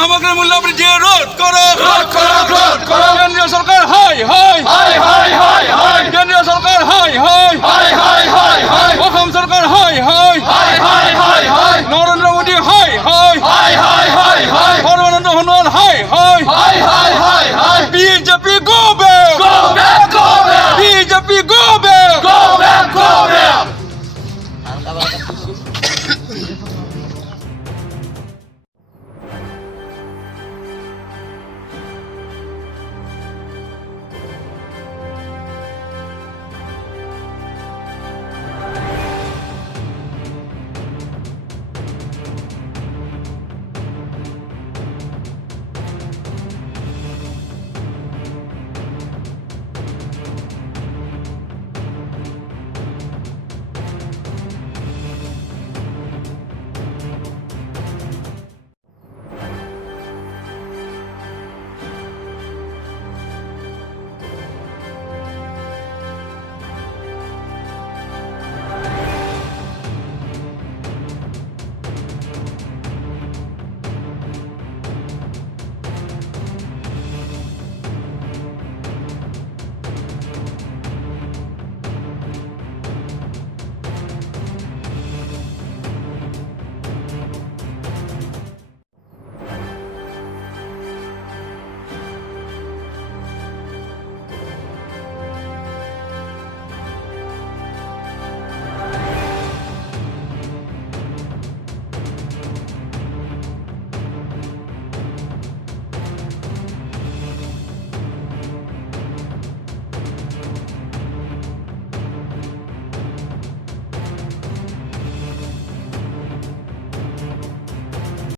সামগ্রীর মূল্য বৃদ্ধি রোধ করো, রোধ করো, রোধ করো। কেন্দ্রীয় সরকার high high high high high high কেন্দ্রীয় সরকার high high high high high high অসম সরকার high high high high high high Narendra